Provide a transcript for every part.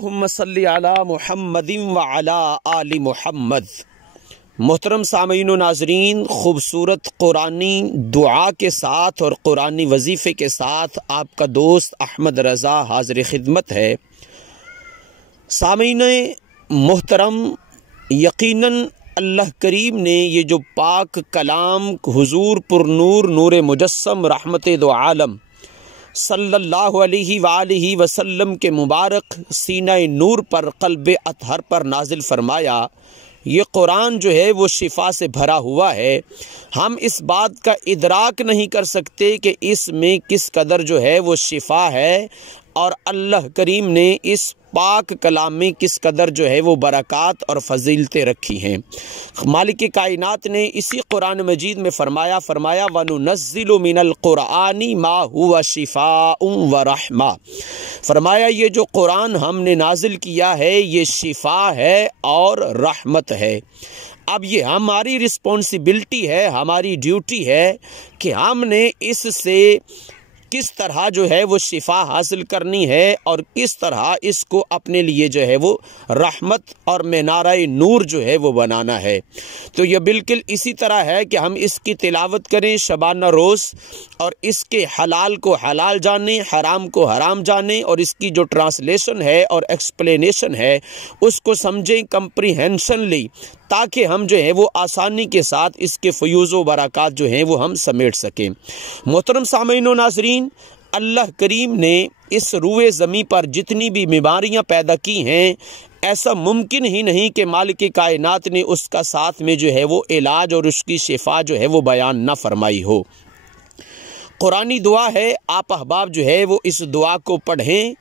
اللہم صلی علی محمد وعلی آل محمد۔ محترم سامعین و ناظرین، خوبصورت قرآنی دعا کے ساتھ اور قرآنی وظیفے کے ساتھ آپ کا دوست احمد رضا حاضر خدمت ہے۔ سامعین محترم، یقیناً اللہ کریم نے یہ جو پاک کلام حضور پر نور نور مجسم رحمت دو عالم صلی اللہ علیہ وآلہ وسلم کے مبارک سینہ نور پر قلب اطہر پر نازل فرمایا، یہ قرآن جو ہے وہ شفا سے بھرا ہوا ہے۔ ہم اس بات کا ادراک نہیں کر سکتے کہ اس میں کس قدر جو ہے وہ شفا ہے، اور اللہ کریم نے اس پاک کلام میں کس قدر جو ہے وہ برکات اور فضیلتیں رکھی ہیں۔ مالک کائنات نے اسی قرآن مجید میں فرمایا وَنُنَزِّلُ مِنَ الْقُرْآنِ مَا هُوَ شِفَاءٌ وَرَحْمَةٌ، فرمایا یہ جو قرآن ہم نے نازل کیا ہے یہ شفا ہے اور رحمت ہے۔ اب یہ ہماری رسپانسبلٹی ہے، ہماری ڈیوٹی ہے کہ ہم نے اس سے کس طرح جو ہے وہ شفا حاصل کرنی ہے اور کس طرح اس کو اپنے لیے جو ہے وہ رحمت اور مینارہ نور جو ہے وہ بنانا ہے۔ تو یہ بالکل اسی طرح ہے کہ ہم اس کی تلاوت کریں شبانہ روز، اور اس کے حلال کو حلال جانیں، حرام کو حرام جانیں، اور اس کی جو ٹرانسلیشن ہے اور ایکسپلینیشن ہے اس کو سمجھیں کمپریہنشنلی، تاکہ ہم جو ہے وہ آسانی کے ساتھ اس کے فیوز و برکات جو ہیں وہ ہم سمیٹ سکیں۔ محترم سامعین و ناظرین، اللہ کریم نے اس روئے زمین پر جتنی بھی بیماریاں پیدا کی ہیں، ایسا ممکن ہی نہیں کہ مالک کائنات نے اس کا ساتھ میں جو ہے وہ علاج اور اس کی شفا جو ہے وہ بیان نہ فرمائی ہو۔ قرآنی دعا ہے، آپ احباب جو ہے وہ اس دعا کو پڑھیں،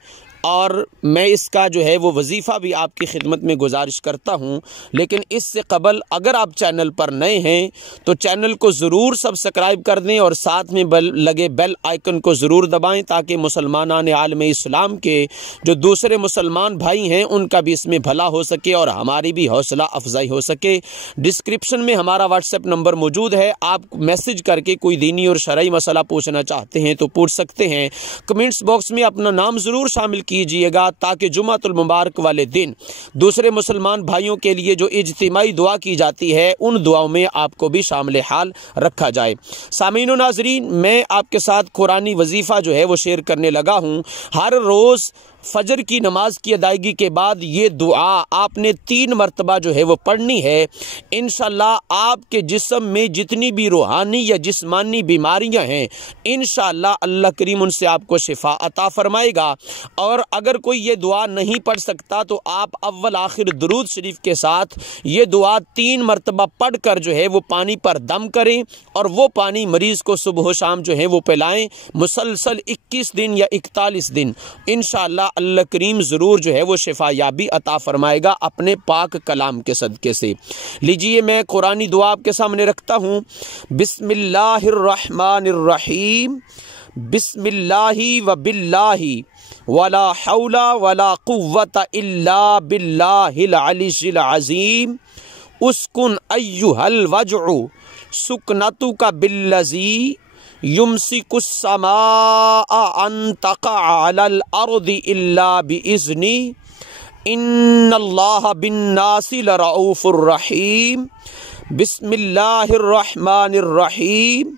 اور میں اس کا جو ہے وہ وظیفہ بھی آپ کی خدمت میں گزارش کرتا ہوں۔ لیکن اس سے قبل اگر آپ چینل پر نئے ہیں تو چینل کو ضرور سبسکرائب کر دیں، اور ساتھ میں لگے بیل آئیکن کو ضرور دبائیں، تاکہ مسلمانان عالم اسلام کے جو دوسرے مسلمان بھائی ہیں ان کا بھی اس میں بھلا ہو سکے اور ہماری بھی حوصلہ افزائی ہو سکے۔ ڈسکرپشن میں ہمارا واٹس ایپ نمبر موجود ہے، آپ میسج کر کے کوئی دینی اور شرعی مسئلہ پوچھنا چاہتے ہیں تو پوچھ سکتے ہیں۔ کمنٹس باکس میں اپنا نام ضرور شامل کیجئے گا، تاکہ جمعۃ المبارک والے دن دوسرے مسلمان بھائیوں کے لیے جو اجتماعی دعا کی جاتی ہے ان دعاؤں میں آپ کو بھی شامل حال رکھا جائے۔ سامعین و ناظرین، میں آپ کے ساتھ قرآنی وظیفہ جو ہے وہ شیئر کرنے لگا ہوں۔ ہر روز فجر کی نماز کی ادائیگی کے بعد یہ دعا آپ نے 3 مرتبہ جو ہے وہ پڑھنی ہے۔ انشاءاللہ آپ کے جسم میں جتنی بھی روحانی یا جسمانی بیماریاں ہیں انشاءاللہ اللہ کریم ان سے آپ کو شفا عطا فرمائے گا۔ اور اگر کوئی یہ دعا نہیں پڑھ سکتا تو آپ اول آخر درود شریف کے ساتھ یہ دعا 3 مرتبہ پڑھ کر جو ہے وہ پانی پر دم کریں، اور وہ پانی مریض کو صبح و شام جو ہے وہ پلائیں، مسلسل 21 دن یا 41 دن۔ انشاءاللہ اللہ کریم ضرور جو ہے وہ شفا یابی عطا فرمائے گا اپنے پاک کلام کے صدقے سے۔ لیجئے میں قرآنی دعا آپ کے سامنے رکھتا ہوں۔ بسم اللہ الرحمن الرحیم، بسم اللہ و باللہ ولا حول ولا قوت الا باللہ العلی العظیم، اسکن ایھا الوجع سکنتک بالذی یمسک السماء ان تقع علی الارض الا باذنی، ان اللہ بالناس لرؤوف الرحیم۔ بسم اللہ الرحمن الرحیم،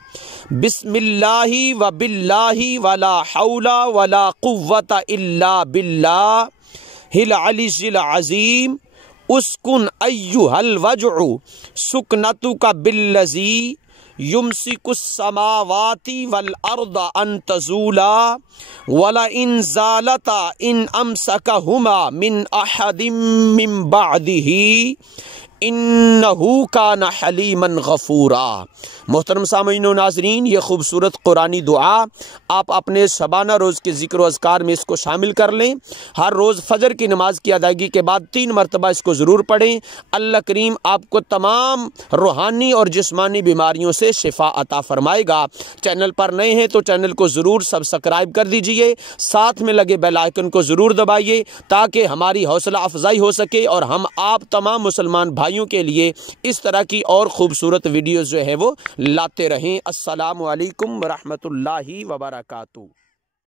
بسم اللہ و باللہ ولا حول ولا قوت الا باللہ العلی العظیم، اسکن ایھا الوجع سکنتک بالذی یمسک السماوات والارض ان تزولا ولئن زالتا ان امسکہما من احد من بعدہ انہو کان حلیما غفورا۔ محترم سامعین و ناظرین، یہ خوبصورت قرآنی دعا آپ اپنے شبانہ روز کے ذکر و اذکار میں اس کو شامل کر لیں۔ ہر روز فجر کی نماز کی ادائیگی کے بعد 3 مرتبہ اس کو ضرور پڑھیں۔ اللہ کریم آپ کو تمام روحانی اور جسمانی بیماریوں سے شفا عطا فرمائے گا۔ چینل پر نئے ہیں تو چینل کو ضرور سبسکرائب کر دیجئے، ساتھ میں لگے بیل آئیکن کو ضرور دبائیے، تاکہ ہماری حوصلہ افزائی ہو سکے اور ہم آپ تمام مسلمان بھائیوں کے لیے اس طرح کی اور خوبصورت ویڈیوز جو ہے وہ لاتے رہیں۔ السلام علیکم ورحمۃ اللہ وبرکاتہ۔